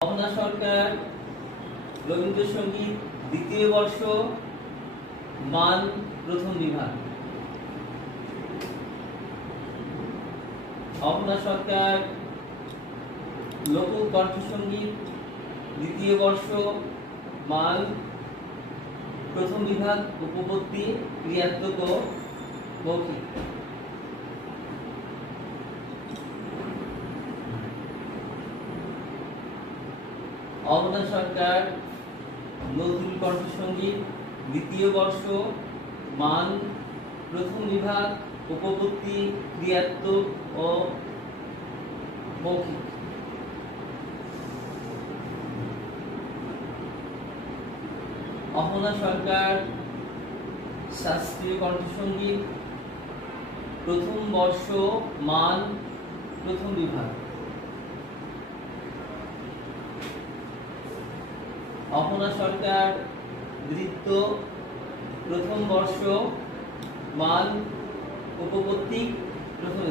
অপনা সরকার রবীন্দ্রসঙ্গীত দ্বিতীয় বর্ষ মান প্রথম বিভাগ। অপনা সরকার লোক কণ্ঠসঙ্গীত দ্বিতীয় বর্ষ মান প্রথম বিভাগ, উপপত্তি, ক্রিয়াত্মক ও মৌখিক। অবদান সরকার নজরুল কণ্ঠসঙ্গীত দ্বিতীয় বর্ষ মান প্রথম বিভাগ, উপপত্তি, ক্রিয়াত্মক ও মৌখিক। অহনা সরকার শাস্ত্রীয় কণ্ঠসঙ্গীত প্রথম বর্ষ মান প্রথম বিভাগ। অহনা সরকার নৃত্য প্রথম বর্ষ মান উপপত্তি প্রথম